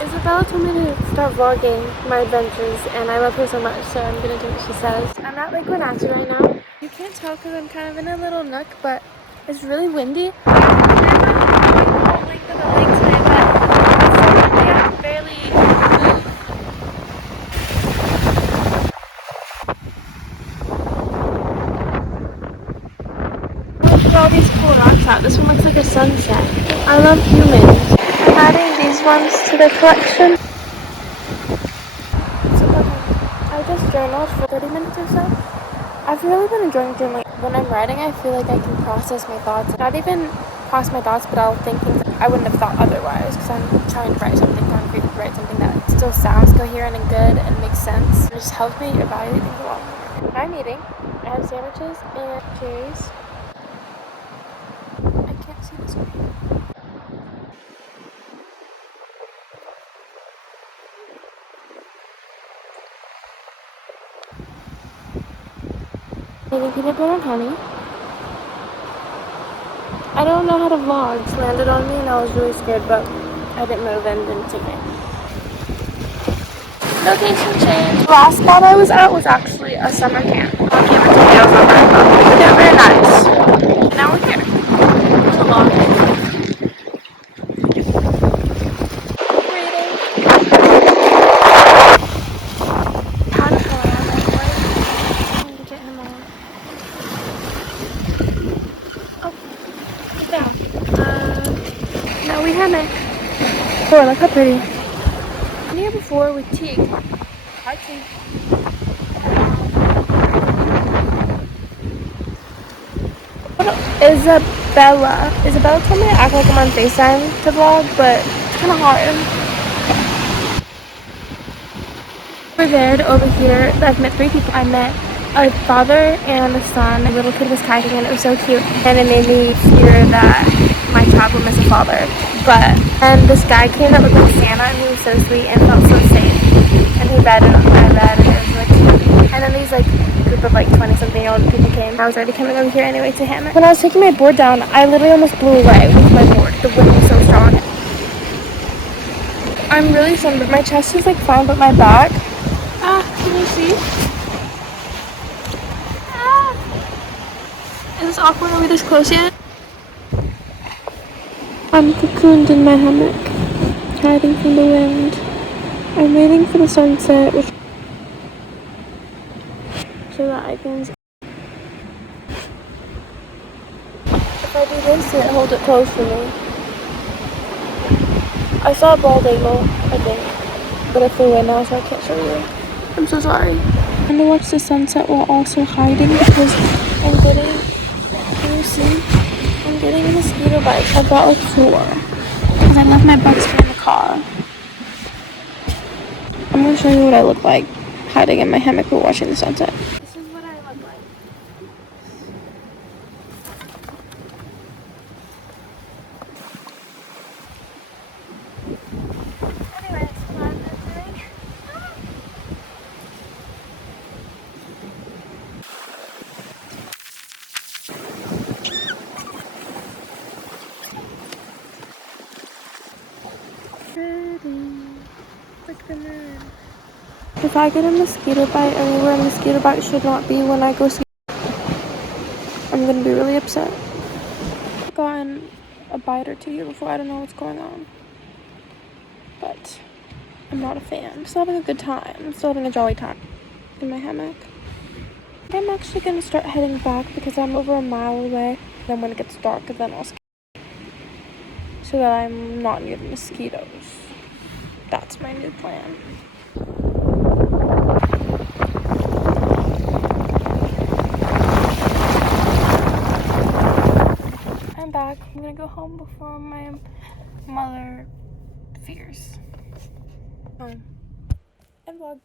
Isabella told me to start vlogging my adventures, and I love her so much, so I'm gonna do what she says. I'm at Lake Wenatchee right now. You can't tell because I'm kind of in a little nook, but it's really windy. I'm the whole length of the lake today, but it's so windy I can barely move. Look at all these cool rocks out. This one looks like a sunset. I love humans. I'm adding these ones to the collection. I just journaled for 30 minutes or so. I've really been enjoying journaling. When I'm writing, I feel like I can process my thoughts. Not even process my thoughts, but I'll think things I wouldn't have thought otherwise, because I'm trying to write something concrete, write something that still sounds coherent and good and makes sense. It just helps me evaluate things a lot more. I'm eating. I have sandwiches and cherries. I can't see the screen. Eating peanut butter and honey. I don't know how to vlog. It landed on me and I was really scared, but I didn't move and didn't take it. Location change. Last spot I was at was actually a summer camp. I came in today, I was not very fun. But they were very nice. Now we're here. It was a long day. Reading. Caterpillar on that way. I'm going to get him on. Oh, he's down. Now we hammock. Oh, look how pretty. I've been here before with Teague. Hi, Teague. Isabella told me to act like I'm on FaceTime to vlog, but it's kind of hard. Over there to over here, I've met 3 people. I met a father and a son. A little kid was kayaking and it was so cute. And it made me fear that my child will miss a father. And this guy came that looked like Santa and he was so sweet and felt so safe. And he read it on my bed and it was really cute. And then these group of 20-something-year-old people came. I was already coming over here anyway to hammock. When I was taking my board down, I literally almost blew away with my board. The wind was so strong. I'm really sunburned. My chest is fine, but my back. Can you see? Is this awkward? Are we this close yet? I'm cocooned in my hammock, hiding from the wind. I'm waiting for the sunset, so that I can. If I do this, it holds it close for me. I saw a bald eagle, I think, but it flew away now, so I can't show you. I'm so sorry. I'm gonna watch the sunset while also hiding because I'm getting. Can you see? I'm getting mosquito bites. I've got 4 because I left my bug spray in the car. I'm gonna show you what I look like hiding in my hammock while watching the sunset. This is what I look like. Anyways, what I'm doing. Like the moon. If I get a mosquito bite anywhere, a mosquito bite should not be when I go ski. I'm gonna be really upset. I've gotten a bite or 2 here before. I don't know what's going on, but I'm not a fan. I'm still having a good time. I'm still having a jolly time in my hammock. I'm actually gonna start heading back because I'm over a mile away. Then when it gets dark, then I'll ski so that I'm not near the mosquitoes. That's my new plan. I'm back. I'm gonna go home before my mother fears. And vlog.